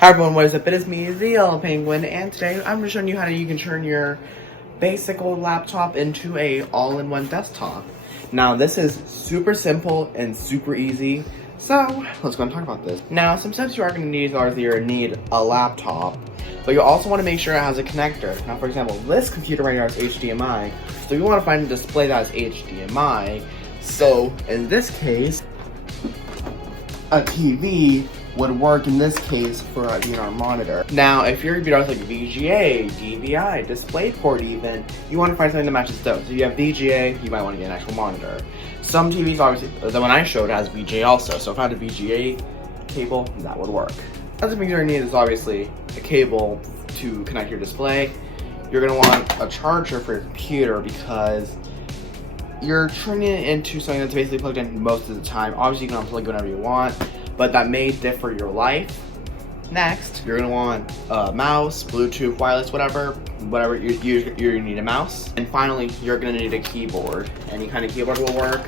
Hi everyone, what is up? It is me, the Yellow Penguin, and today I'm just showing you how you can turn your basic old laptop into a all-in-one desktop. Now this is super simple and super easy, so let's go and talk about this. Now some steps you are going to need are you're going to need a laptop, but you also want to make sure it has a connector. Now for example, this computer right here has HDMI, so you want to find a display that has HDMI. So in this case, a TV would work in this case for our monitor. Now, if your computer has like VGA, DVI, DisplayPort even, you want to find something that matches those. If you have VGA, you might want to get an actual monitor. Some TVs, obviously, the one I showed has VGA also, so if I had a VGA cable, that would work. Other things you're going to need is obviously a cable to connect your display. You're going to want a charger for your computer because you're turning it into something that's basically plugged in most of the time. Obviously, you can unplug it whenever you want, but that may differ your life. Next, you're gonna want a mouse, Bluetooth, wireless, whatever you're gonna need a mouse. And finally, you're gonna need a keyboard. Any kind of keyboard will work,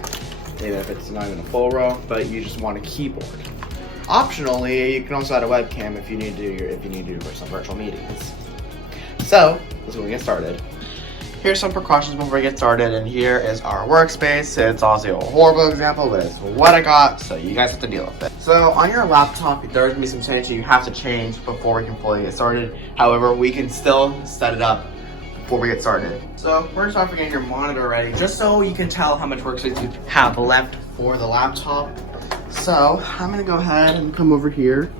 even if it's not even a full row, but you just want a keyboard. Optionally, you can also add a webcam if you need to do some virtual meetings. So, let's go and get started. Here's some precautions before we get started, and here is our workspace. It's also a horrible example, but it's what I got, so you guys have to deal with it. So on your laptop, there's gonna be some settings you have to change before we can fully get started. However, we can still set it up before we get started. So first off, we're getting your monitor ready, just so you can tell how much workspace you have left for the laptop. So I'm gonna go ahead and come over here.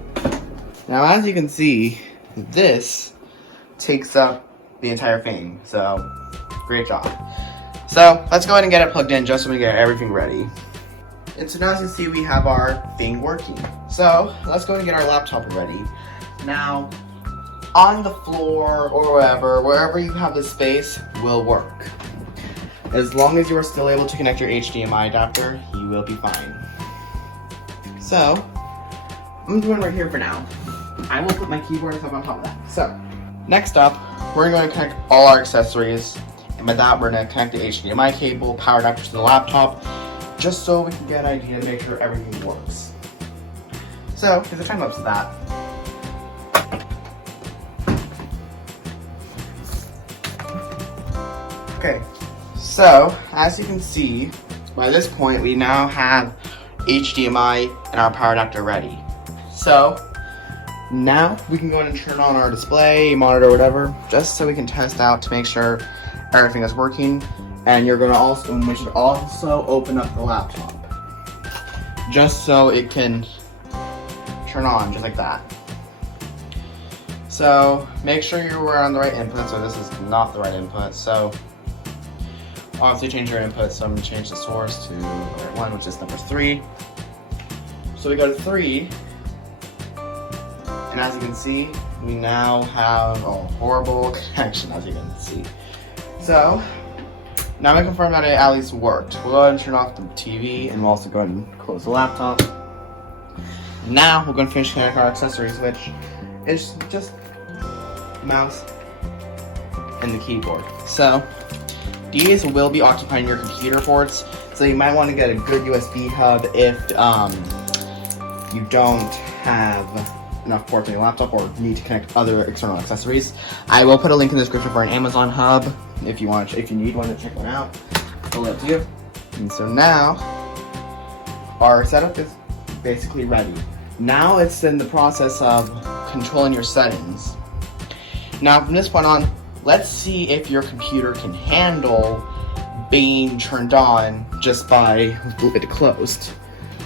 Now, as you can see, this takes up the entire thing, so great job. So let's go ahead and get it plugged in just so we get everything ready. And so now as you can see, we have our thing working. So let's go ahead and get our laptop ready. Now, on the floor or wherever you have the space will work. As long as you are still able to connect your HDMI adapter, you will be fine. So, I'm doing right here for now. I will put my keyboard and stuff on top of that. So, next up, we're going to connect all our accessories. And with that, we're going to connect the HDMI cable, power adapter to the laptop, just so we can get an idea and make sure everything works. So, here's a time lapse of that. Okay, so as you can see, by this point, we now have HDMI and our power adapter ready. So, now we can go ahead and turn on our display, monitor, whatever, just so we can test out to make sure everything is working. And we should also open up the laptop, just so it can turn on, just like that. So make sure you were on the right input. So this is not the right input. So obviously change your input. So I'm gonna change the source to the right one, which is number 3. So we go to 3. And as you can see, we now have a horrible connection, as you can see. So, now we confirm that it at least worked. We'll go ahead and turn off the TV, and we'll also go ahead and close the laptop. Now, we're going to finish connecting our accessories, which is just the mouse and the keyboard. So, these will be occupying your computer ports, so you might want to get a good USB hub if you don't have enough ports on your laptop or need to connect other external accessories. I will put a link in the description for an Amazon hub if you need one to check one out. I'll let you. And so now our setup is basically ready. Now it's in the process of controlling your settings. Now from this point on, let's see if your computer can handle being turned on just by it closed.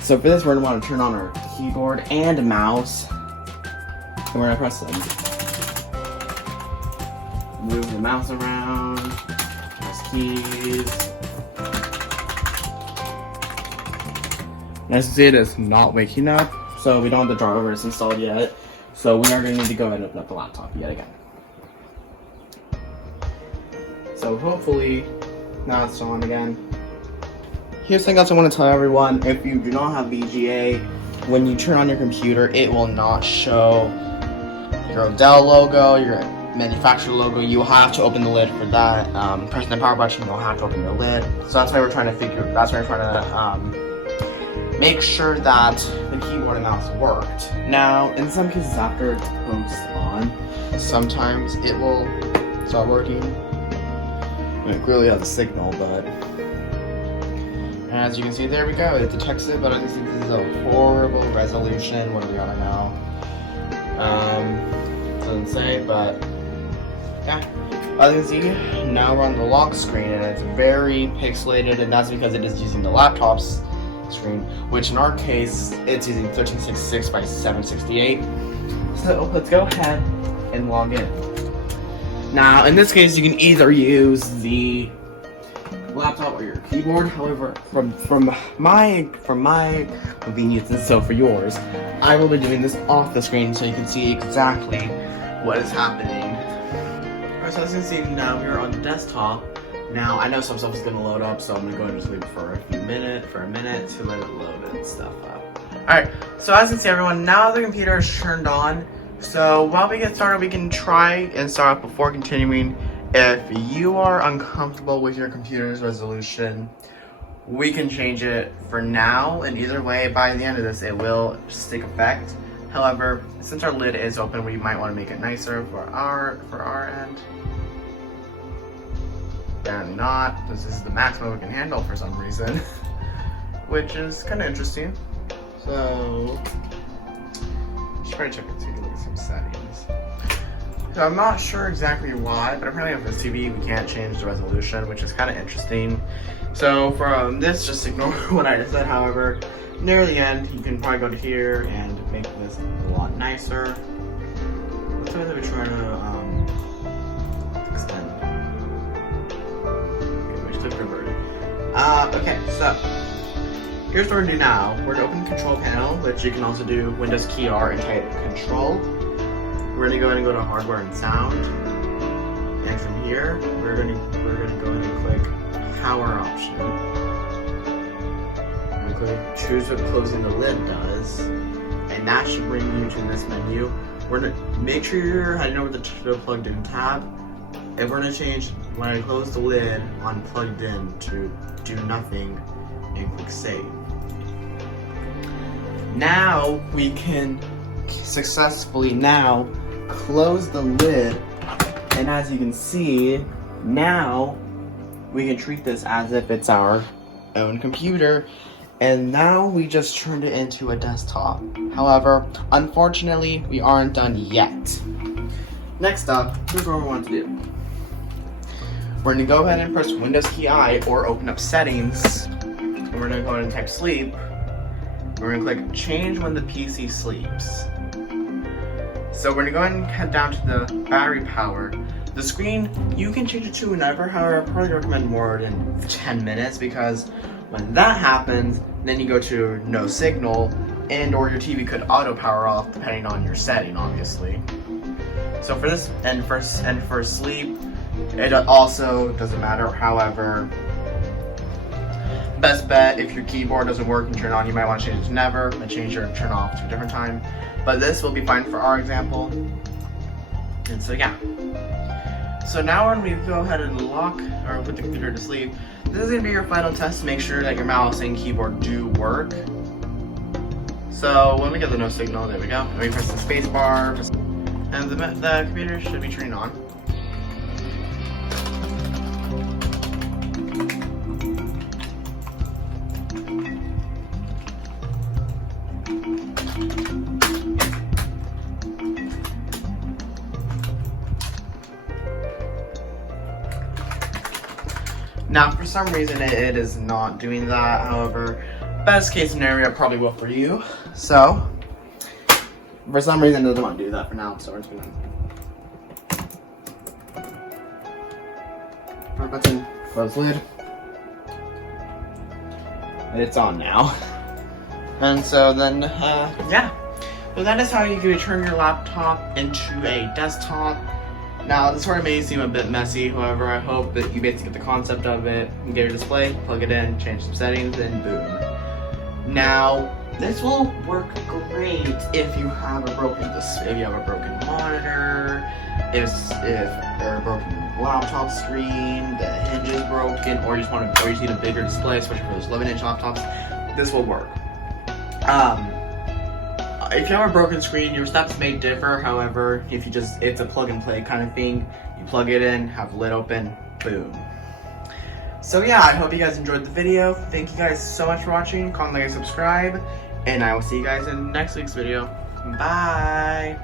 So for this, we're gonna want to turn on our keyboard and mouse. And we're gonna press them. Move the mouse around, press keys. And as you see, it is not waking up, so we don't have the drivers installed yet. So we are gonna need to go ahead and open up the laptop yet again. So hopefully, now it's on again. Here's something else I want to tell everyone. If you do not have VGA, when you turn on your computer, it will not show your Dell logo, your manufacturer logo. You will have to open the lid for that. Pressing the power button, you'll have to open the lid. So that's why we're trying to make sure that the keyboard and mouse worked. Now, in some cases after it's close on, sometimes it will start working. It clearly has a signal, but as you can see, there we go. It detects it, but I think this is a horrible resolution. What are we on now? Doesn't say, but yeah. As you can see, now we're on the lock screen, and it's very pixelated, and that's because it is using the laptop's screen, which in our case, it's using 1366 by 768. So let's go ahead and log in. Now, in this case, you can either use the laptop or your keyboard. However, from my convenience and so for yours, I will be doing this off the screen so you can see exactly what is happening. Alright, so as you can see now, we're on the desktop. Now, I know some stuff is going to load up, so I'm going to go ahead and just leave it for a minute to let it load and stuff up. Alright, so as you can see everyone, now the computer is turned on. So while we get started, we can try and start off before continuing. If you are uncomfortable with your computer's resolution, we can change it for now, and either way, by the end of this, it will just take effect. However, since our lid is open, we might want to make it nicer for our end. Apparently not, because this is the maximum we can handle for some reason, which is kind of interesting. So, you should probably check and take a look at some settings. So I'm not sure exactly why, but apparently with the TV we can't change the resolution, which is kind of interesting. So from this, just ignore what I just said. However, near the end, you can probably go to here and make this a lot nicer. Let's go ahead and try to extend. Okay, we should convert it. Okay, so here's what we're gonna do now. We're gonna open the control panel, which you can also do Windows key R and type control. We're gonna go ahead and go to hardware and sound, and from here we're gonna go ahead and click power option. We're gonna choose what closing the lid does, and that should bring you to this menu. We're gonna make sure you're heading over to the plugged in tab, and we're gonna change when I close the lid on plugged in to do nothing and click save. Now we can successfully now close the lid, and as you can see, now we can treat this as if it's our own computer, and now we just turned it into a desktop. However, unfortunately, we aren't done yet. Next up, here's what we want to do. We're going to go ahead and press Windows key I or open up settings, and we're going to go ahead and type sleep. We're going to click change when the PC sleeps. So we're going to go ahead and head down to the battery power. The screen, you can change it to whenever, however, I probably recommend more than 10 minutes, because when that happens, then you go to no signal, and or your TV could auto power off depending on your setting, obviously. So for this, and for sleep, it also doesn't matter. However, best bet, if your keyboard doesn't work and turn on, you might want to change it to never and change your turn off to a different time. But this will be fine for our example. And so yeah. So now when we go ahead and lock or put the computer to sleep, this is going to be your final test to make sure that your mouse and keyboard do work. So when we get the no signal, there we go. And we press the space bar, and the computer should be turning on. Now, for some reason, it is not doing that. However, best case scenario, it probably will for you. So, for some reason, it doesn't want to do that for now. So we're just gonna power button, close lid, and it's on now. And so then, yeah. So that is how you can turn your laptop into a desktop. Now, this sort of may seem a bit messy, however, I hope that you basically get the concept of it. You get your display, plug it in, change some settings, and boom. Now, this will work great if you have a broken monitor, if a broken laptop screen, the hinge is broken, or you just need a bigger display, especially for those 11-inch laptops. This will work. If you have a broken screen, your steps may differ. However, if you it's a plug and play kind of thing. You plug it in, have lid open, boom. So yeah, I hope you guys enjoyed the video. Thank you guys so much for watching. Comment, like, and subscribe. And I will see you guys in next week's video. Bye!